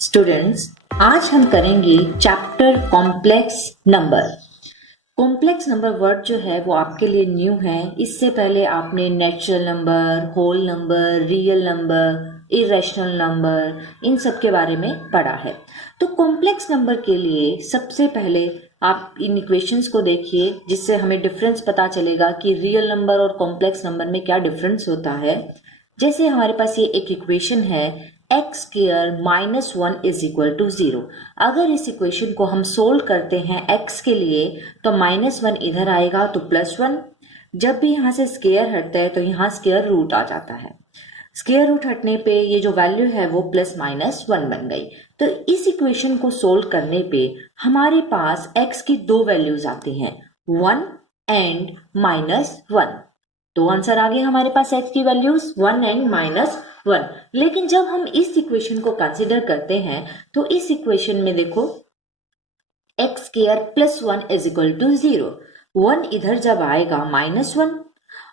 Students, आज हम करेंगे chapter complex number. Complex number word जो है वो आपके लिए न्यू है। इससे पहले आपने natural number, whole number, real number, irrational number, इन सब के बारे में पढ़ा है। तो कॉम्प्लेक्स नंबर के लिए सबसे पहले आप इन इक्वेशंस को देखिए, जिससे हमें डिफरेंस पता चलेगा कि रियल नंबर और कॉम्प्लेक्स नंबर में क्या डिफरेंस होता है। जैसे हमारे पास ये एक इक्वेशन है x square minus one is equal to zero. अगर इस इक्वेशन को हम सोल्व करते हैं एक्स के लिए तो माइनस वन इधर आएगा तो प्लस वन। जब भी यहाँ से स्क्वायर हटता है तो यहाँ स्क्वायर रूट आ जाता है। स्क्वायर रूट हटने पे ये जो वैल्यू है वो प्लस माइनस वन बन गई। तो इस इक्वेशन को सोल्व करने पे हमारे पास एक्स की दो वैल्यूज आती हैं, वन एंड माइनस वन। तो आंसर आ गए हमारे पास एक्स की values one and minus one. लेकिन जब हम इस इक्वेशन को कंसिडर करते हैं तो इस इक्वेशन में देखो x square plus one is equal to zero. One इधर जब आएगा माइनस वन,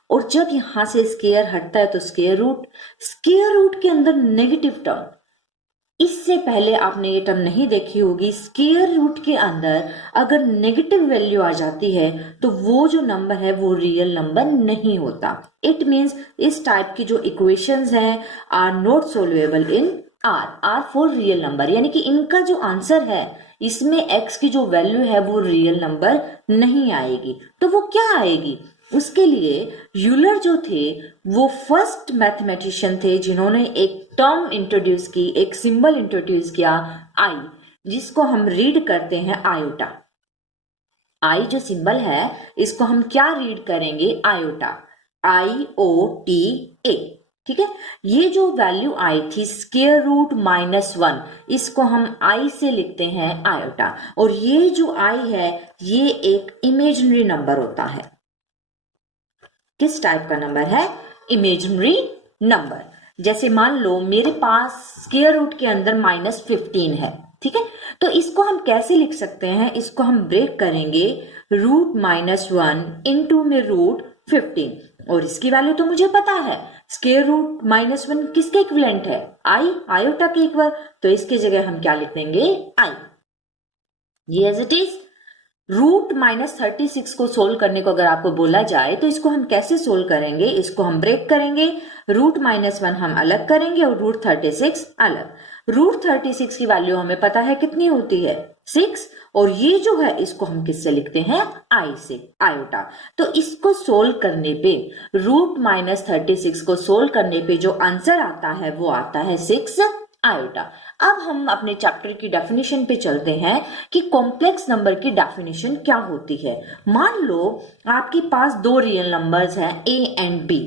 और जब यहां से स्क्वायर हटता है तो स्क्वायर रूट के अंदर नेगेटिव टर्म, इससे पहले आपने ये टर्म नहीं देखी होगी। स्क्वायर रूट के अंदर अगर नेगेटिव वैल्यू आ जाती है तो वो जो नंबर है वो रियल नंबर नहीं होता। इट मीन्स इस टाइप की जो इक्वेशंस हैं are not solvable in R for real number, यानी कि इनका जो आंसर है इसमें एक्स की जो वैल्यू है वो रियल नंबर नहीं आएगी। तो वो क्या आएगी? उसके लिए यूलर जो थे वो फर्स्ट मैथमेटिशियन थे जिन्होंने एक टर्म इंट्रोड्यूस की, एक सिंबल इंट्रोड्यूस किया आई, जिसको हम रीड करते हैं आयोटा। आई जो सिंबल है इसको हम क्या रीड करेंगे? Iota, IOTA। ठीक है, ये जो वैल्यू आई थी स्क्वायर रूट माइनस वन, इसको हम आई से लिखते हैं आयोटा। और ये जो आई है ये एक इमेजिनरी नंबर होता है। किस टाइप का नंबर है? Imaginary number. जैसे मान लो मेरे पास स्क्वायर रूट के अंदर माइनस 15 है, ठीक है, तो इसको हम कैसे लिख सकते हैं? इसको हम ब्रेक करेंगे, रूट माइनस वन इंटू में रूट 15, और इसकी वैल्यू तो मुझे पता है, स्क्वायर रूट माइनस वन किसके इक्विवेलेंट है? आई, आयोटा के इक्वल। तो इसकी जगह हम क्या लिख देंगे? आई। ये as it is. Root minus 36 को सोल्व करने को अगर आपको बोला जाए तो इसको हम कैसे सोल्व करेंगे? इसको हम ब्रेक करेंगे, रूट माइनस वन हम अलग करेंगे और रूट 36 अलग। रूट 36 की वैल्यू हमें पता है कितनी होती है? 6। और ये जो है इसको हम किससे लिखते हैं? आई से, आयोटा। तो इसको सोल्व करने पे, रूट माइनस 36 को सोल्व करने पे जो आंसर आता है वो आता है 6 आयोटा। अब हम अपने चैप्टर की डेफिनेशन पे चलते हैं कि कॉम्प्लेक्स नंबर की डेफिनेशन क्या होती है। मान लो आपके पास दो रियल नंबर्स हैं a and b।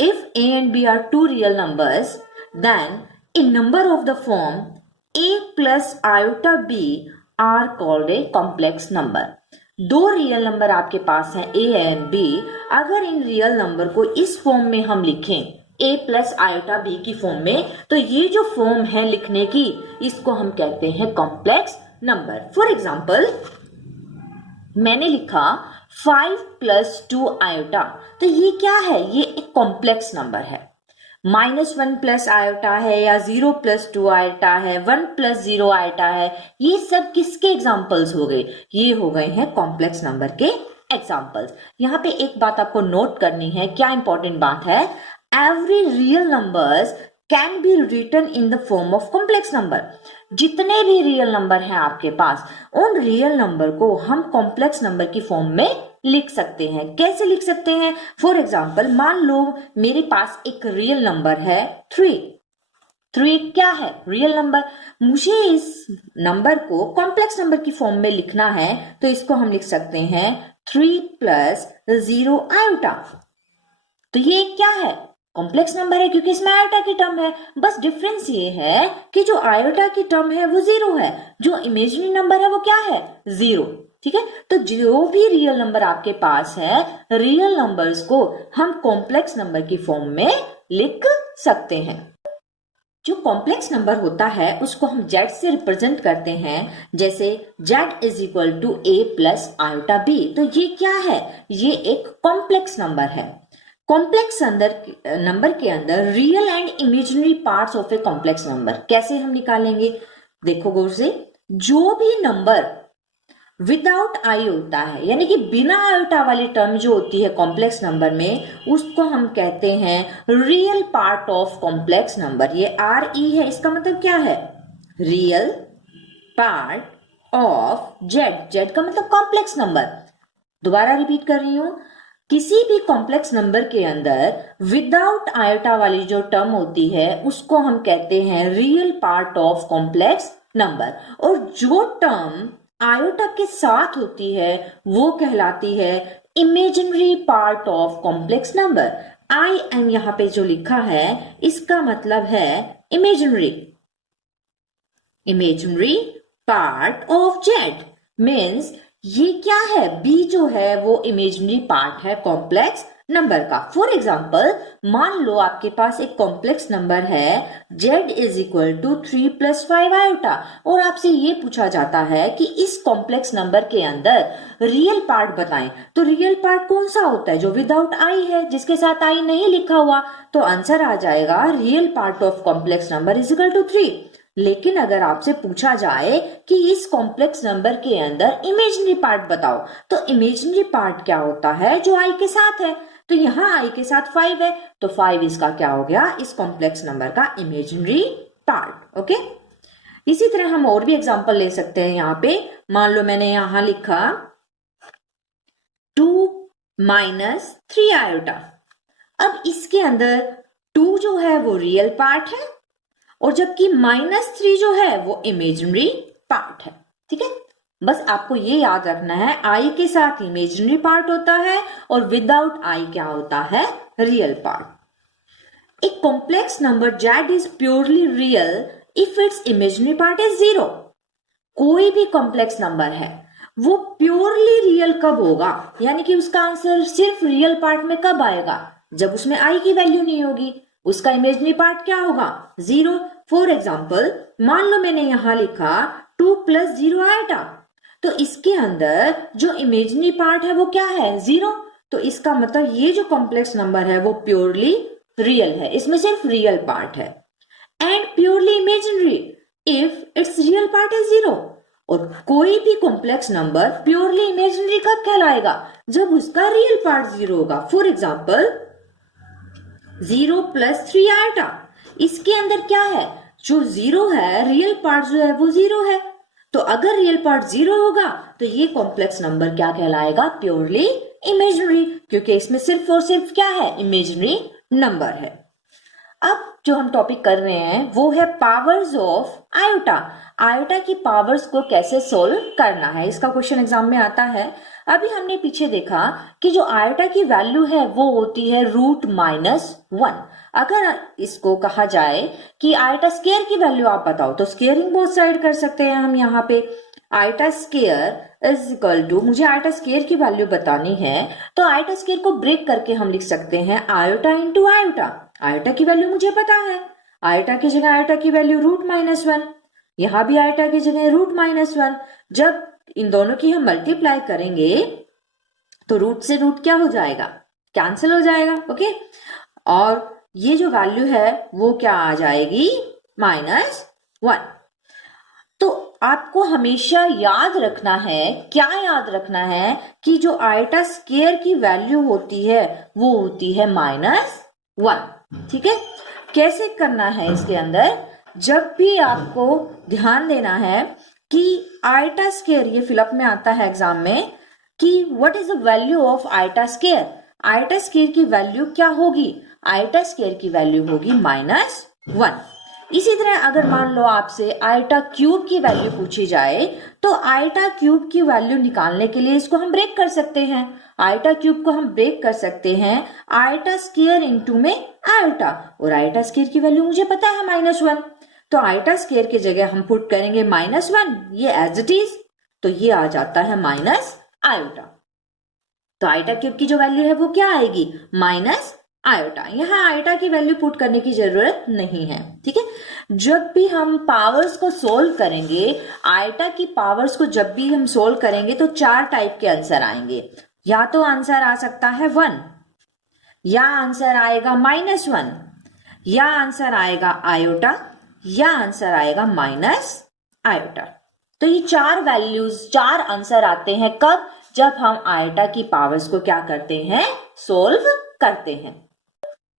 If a and b are two real numbers then a number of the form a plus iota b are called a complex number। दो रियल नंबर आपके पास हैं a एंड b। अगर in real number को इस form में हम लिखें a plus iota b की फॉर्म में, तो ये जो फॉर्म है लिखने की इसको हम कहते हैं कॉम्प्लेक्स नंबर। फॉर एग्जाम्पल मैंने लिखा 5 प्लस 2 आयोटा, तो ये क्या है? ये एक कॉम्प्लेक्स नंबर है। माइनस वन प्लस आयोटा है या 0 प्लस 2 आयोटा है, 1 प्लस 0 आयोटा है, ये सब किसके एग्जाम्पल्स हो गए? ये हो गए हैं कॉम्प्लेक्स नंबर के एग्जाम्पल्स। यहाँ पे एक बात आपको नोट करनी है, क्या इंपॉर्टेंट बात है? Every real numbers can be written in the form of complex number। जितने भी रियल नंबर हैं आपके पास, उन रियल नंबर को हम कॉम्प्लेक्स नंबर की फॉर्म में लिख सकते हैं। कैसे लिख सकते हैं? फॉर एग्जाम्पल मान लो मेरे पास एक रियल नंबर है 3। 3 क्या है? Real number. मुझे इस नंबर को कॉम्प्लेक्स नंबर की फॉर्म में लिखना है, तो इसको हम लिख सकते हैं 3 प्लस 0 आयोटा। तो ये क्या है? कॉम्प्लेक्स नंबर है, क्योंकि इसमें आयोटा की टर्म है। बस डिफरेंस ये है कि जो आयोटा की टर्म है वो 0 है, जो इमेजिनरी नंबर है वो क्या है? 0। ठीक है, तो जो भी रियल नंबर आपके पास है, रियल नंबर्स को हम कॉम्प्लेक्स नंबर की फॉर्म में लिख सकते हैं। जो कॉम्प्लेक्स नंबर होता है उसको हम z से रिप्रेजेंट करते हैं, जैसे z is equal to a plus iota b। तो ये क्या है? ये एक कॉम्प्लेक्स नंबर है। कॉम्प्लेक्स नंबर के अंदर real and imaginary parts of a complex number कैसे हम निकालेंगे? देखो गौर से, जो भी नंबर विदाउट आई होता है, यानी कि बिना आयोटा वाली टर्म जो होती है कॉम्प्लेक्स नंबर में, उसको हम कहते हैं real part of complex number. ये आर ई है, इसका मतलब क्या है? Real part of Z. Z का मतलब कॉम्प्लेक्स नंबर। दोबारा रिपीट कर रही हूं, किसी भी कॉम्प्लेक्स नंबर के अंदर विदाउट आयोटा वाली जो टर्म होती है उसको हम कहते हैं real part of complex number, और जो टर्म आयोटा के साथ होती है वो कहलाती है imaginary part of complex number. I M यहां पे जो लिखा है इसका मतलब है imaginary, imaginary part of Z means ये क्या है? बी जो है वो इमेजिनरी पार्ट है कॉम्प्लेक्स नंबर का। फॉर एग्जाम्पल, मान लो आपके पास एक कॉम्प्लेक्स नंबर है z is equal to 3 + 5 iota, और आपसे ये पूछा जाता है कि इस कॉम्प्लेक्स नंबर के अंदर रियल पार्ट बताएं। तो रियल पार्ट कौन सा होता है? जो विदाउट आई है, जिसके साथ आई नहीं लिखा हुआ। तो आंसर आ जाएगा real part of complex number is equal to 3। लेकिन अगर आपसे पूछा जाए कि इस कॉम्प्लेक्स नंबर के अंदर इमेजिनरी पार्ट बताओ, तो इमेजिनरी पार्ट क्या होता है? जो आई के साथ है। तो यहां आई के साथ 5 है, तो 5 इसका क्या हो गया? इस कॉम्प्लेक्स नंबर का इमेजिनरी पार्ट। ओके, इसी तरह हम और भी एग्जांपल ले सकते हैं। यहां पे मान लो मैंने यहां लिखा 2 - 3 आयोटा। अब इसके अंदर 2 जो है वो रियल पार्ट है, और जबकि -3 जो है वो इमेजिनरी पार्ट है। ठीक है, बस आपको ये याद रखना है, आई के साथ इमेजिनरी पार्ट होता है और विदाउट आई क्या होता है? Real part. एक complex number z is purely real if it's imaginary part is 0। कोई भी कॉम्प्लेक्स नंबर है वो प्योरली रियल कब होगा, यानी कि उसका आंसर सिर्फ रियल पार्ट में कब आएगा? जब उसमें आई की वैल्यू नहीं होगी। उसका इमेजिनरी पार्ट क्या होगा? 0। फॉर एग्जाम्पल, मान लो मैंने यहां लिखा 2 + 0 आयोटा, तो इसके अंदर जो इमेजिनरी पार्ट है वो क्या है? 0। तो इसका मतलब ये जो कॉम्प्लेक्स नंबर है वो प्योरली रियल है, इसमें सिर्फ रियल पार्ट है। And purely imaginary if it's real part is 0। और कोई भी कॉम्प्लेक्स नंबर प्योरली इमेजिनरी कब कहलाएगा? जब उसका रियल पार्ट 0 होगा। फॉर एग्जाम्पल 0 + 3 आयोटा, इसके अंदर क्या है? जो 0 है, रियल पार्ट जो है वो 0 है। तो अगर रियल पार्ट 0 होगा तो ये कॉम्प्लेक्स नंबर क्या कहलाएगा? प्योरली इमेजिनरी, क्योंकि इसमें सिर्फ और सिर्फ क्या है? इमेजिनरी नंबर है। अब जो हम टॉपिक कर रहे हैं वो है पावर्स ऑफ आयोटा। आयोटा की पावर्स को कैसे सोल्व करना है, इसका क्वेश्चन एग्जाम में आता है। अभी हमने पीछे देखा कि जो आयोटा की वैल्यू है वो होती है √-1। अगर इसको कहा जाए कि आयोटा स्क्वायर की वैल्यू आप बताओ, तो स्क्वायरिंग बोथ साइड कर सकते हैं हम। यहाँ पे iota square is equal to, मुझे आयोटा स्क्वायर की वैल्यू बतानी है, तो आयोटा स्क्वायर को ब्रेक करके हम लिख सकते हैं आयोटा इंटू आयोटा। आयोटा की वैल्यू मुझे पता है, आयोटा की जगह आयोटा की वैल्यू √-1, यहां भी आयोटा की जगह √-1। जब इन दोनों की हम मल्टीप्लाई करेंगे तो रूट से रूट क्या हो जाएगा? कैंसिल हो जाएगा। ओके, और ये जो वैल्यू है वो क्या आ जाएगी? -1। तो आपको हमेशा याद रखना है, क्या याद रखना है कि जो आयोटा स्क्वायर की वैल्यू होती है वो होती है -1। ठीक है, कैसे करना है इसके अंदर? जब भी आपको ध्यान देना है कि आयोटा स्क्वायर, ये फिलअप में आता है एग्जाम में कि what is the value of iota square. Iota square की वैल्यू क्या होगी? आयोटा स्क्वायर की वैल्यू होगी -1। इसी तरह अगर मान लो आपसे आयोटा क्यूब की वैल्यू पूछी जाए, तो आयोटा क्यूब की वैल्यू निकालने के लिए इसको हम ब्रेक कर सकते हैं। आयोटा क्यूब को हम ब्रेक कर सकते हैं आयोटा स्क्वायर इंटू में आयोटा, और आयोटा स्क्वायर की वैल्यू मुझे पता है -1। तो आयोटा स्क्वायर की जगह हम पुट करेंगे -1, ये एज इट इज, तो ये आ जाता है माइनस आयोटा। तो आयोटा क्यूब की जो वैल्यू है वो क्या आएगी? -आयोटा। यहाँ आयोटा की वैल्यू पुट करने की जरूरत नहीं है। ठीक है, जब भी हम पावर्स को सोल्व करेंगे, आयोटा की पावर्स को जब भी हम सोल्व करेंगे तो 4 टाइप के आंसर आएंगे। या तो आंसर आ सकता है 1, या आंसर आएगा -1, या आंसर आएगा आयोटा, या आंसर आएगा आयोटा। तो ये 4 वैल्यूज, 4 आंसर आते हैं कब? जब हम आयोटा की पावर्स को क्या करते हैं? सोल्व करते हैं।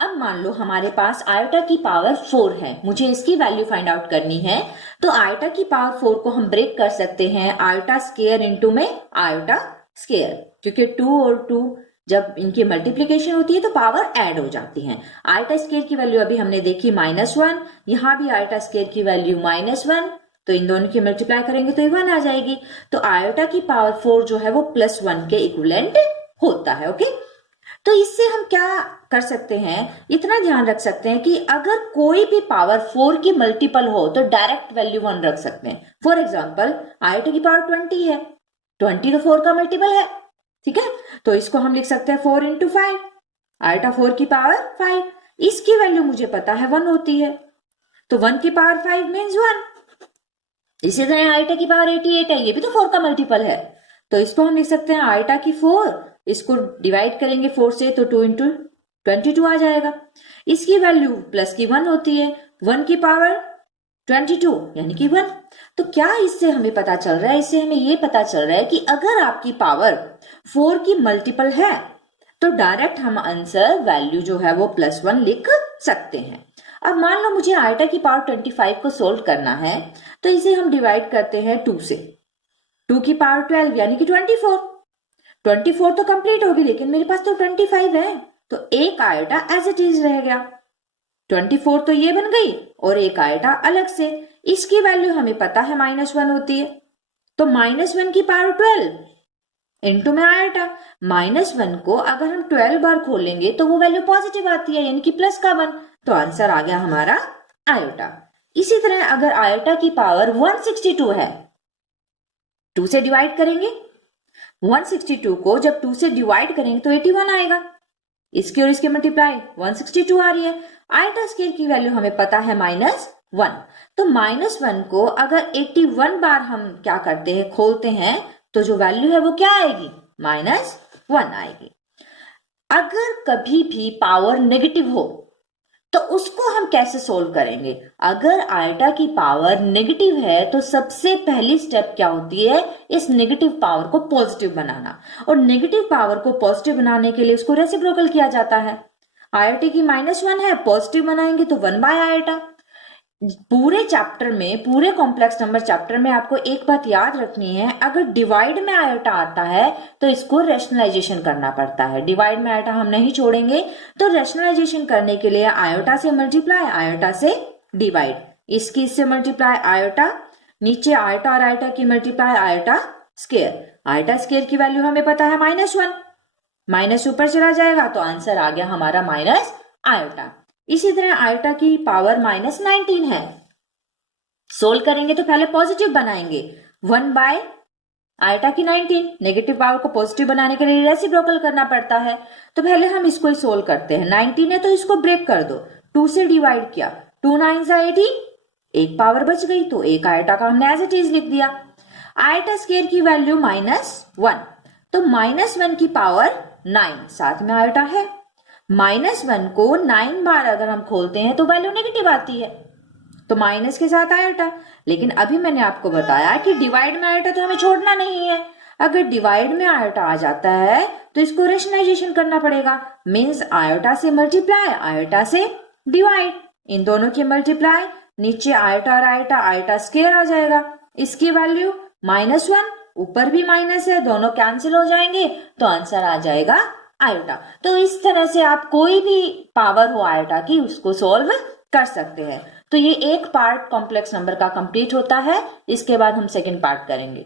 अब मान लो हमारे पास आयोटा की पावर 4 है, मुझे इसकी वैल्यू फाइंड आउट करनी है। तो आयोटा की पावर 4 को हम ब्रेक कर सकते हैं आयोटा स्क्वायर इनटू में आयोटा स्क्वायर, क्योंकि 2 और 2 जब इनकी मल्टीप्लीकेशन होती है तो पावर ऐड हो जाती है। आयोटा स्क्वायर की वैल्यू अभी हमने देखी -1, यहाँ भी आयोटा स्क्वायर की वैल्यू -1, तो इन दोनों की मल्टीप्लाई करेंगे तो 1 आ जाएगी। तो आयोटा की पावर 4 जो है वो +1 के इक्विवेलेंट होता है। ओके, तो इससे हम क्या कर सकते हैं, इतना ध्यान रख सकते हैं कि अगर कोई भी पावर 4 की मल्टीपल हो तो डायरेक्ट वैल्यू 1 रख सकते हैं। फॉर एग्जांपल आयोटा की पावर 20 है, 20 तो 4 का मल्टीपल है, ठीक है, तो इसको हम लिख सकते हैं 4 × 5, आयोटा 4 की पावर 5, इसकी वैल्यू मुझे पता है 1 होती है, तो 1 की पावर 5 मीन्स 1। इसी तरह आयोटा की पावर 88 है, ये भी तो 4 का मल्टीपल है, तो इसको हम लिख सकते हैं आयोटा की 4, इसको डिवाइड करेंगे 4 से तो 2 × 22 आ जाएगा। इसकी वैल्यू प्लस की 1 होती है, 1 की पावर 22 यानी कि 1। तो क्या इससे हमें पता चल रहा है? इससे हमें ये पता चल रहा है कि अगर आपकी पावर 4 की मल्टीपल है तो डायरेक्ट हम आंसर वैल्यू जो है वो +1 लिख सकते हैं। अब मान लो मुझे आयोटा की पावर 25 को सोल्व करना है, तो इसे हम डिवाइड करते हैं 2 से, 2 की पावर 12 यानी कि 24 तो कंप्लीट होगी, लेकिन मेरे पास तो 25 है, तो एक आयोटा एज इट इज रह गया। 24 तो ये बन गई और एक आयोटा अलग से, इसकी वैल्यू हमें पता है -1 होती है, तो -1 की पावर 12 इनटू में आयोटा। -1 को अगर हम 12 बार खोलेंगे तो वो वैल्यू पॉजिटिव आती है, यानी कि प्लस का 1, तो आंसर आ गया हमारा आयोटा। इसी तरह अगर आयोटा की पावर 162 है, 2 से डिवाइड करेंगे, 162 को जब 2 से डिवाइड करेंगे तो 81 आएगा, इसकी और इसके मल्टीप्लाई 162 आ रही है। आयोटा स्क्वायर की वैल्यू हमें पता है -1, तो -1 को अगर 81 बार हम क्या करते हैं, खोलते हैं, तो जो वैल्यू है वो क्या आएगी? -1 आएगी। अगर कभी भी पावर नेगेटिव हो तो उसको हम कैसे सोल्व करेंगे? अगर आयोटा की पावर नेगेटिव है तो सबसे पहली स्टेप क्या होती है? इस नेगेटिव पावर को पॉजिटिव बनाना, और नेगेटिव पावर को पॉजिटिव बनाने के लिए उसको रेसिप्रोकल किया जाता है। आयोटा की -1 है, पॉजिटिव बनाएंगे तो 1/आयोटा। पूरे चैप्टर में, पूरे कॉम्प्लेक्स नंबर चैप्टर में आपको एक बात याद रखनी है, अगर डिवाइड में आयोटा आता है तो इसको रैशनलाइजेशन करना पड़ता है। डिवाइड में आयोटा हम नहीं छोड़ेंगे, तो रैशनलाइजेशन करने के लिए आयोटा से मल्टीप्लाई, आयोटा से डिवाइड, इसकी इससे मल्टीप्लाई आयोटा, नीचे आयोटा और आयोटा की multiply iota square. Iota square की वैल्यू हमें पता है -1, माइनस ऊपर चला जाएगा तो आंसर आ गया हमारा -आयोटा। इसी तरह आयोटा की पावर -19 है, सोल्व करेंगे तो पहले पॉजिटिव बनाएंगे, 1/आयोटा की 19, नेगेटिव पावर को पॉजिटिव बनाने के लिए रेसिप्रोकल करना पड़ता है, तो पहले हम इसको ही सोल्व करते हैं। 19 है तो इसको ब्रेक कर दो, 2 से डिवाइड किया, 2 9 18, एक पावर बच गई, तो एक आयोटा का हमने एज इट इज लिख दिया। आयोटा स्क्वायर की वैल्यू -1, तो -1 की पावर 9, साथ में आयोटा है। -1 को 9 बार अगर हम खोलते हैं तो वैल्यू नेगेटिव आती है, तो माइनस के साथ आयोटा। लेकिन अभी मैंने आपको बताया कि डिवाइड में आयोटा तो हमें छोड़ना नहीं है, अगर डिवाइड में आयोटा आ जाता है तो इसको रेशनलाइजेशन करना पड़ेगा, मीन्स आयोटा से मल्टीप्लाई, आयोटा से डिवाइड, इन दोनों की मल्टीप्लाई, नीचे आयोटा और आयोटा, आयोटा स्क्वायर आ जाएगा, इसकी वैल्यू -1, ऊपर भी माइनस है, दोनों कैंसिल हो जाएंगे, तो आंसर आ जाएगा आयोटा। तो इस तरह से आप कोई भी पावर हो आयोटा की उसको सोल्व कर सकते हैं। तो ये एक पार्ट कॉम्प्लेक्स नंबर का कंप्लीट होता है, इसके बाद हम सेकंड पार्ट करेंगे।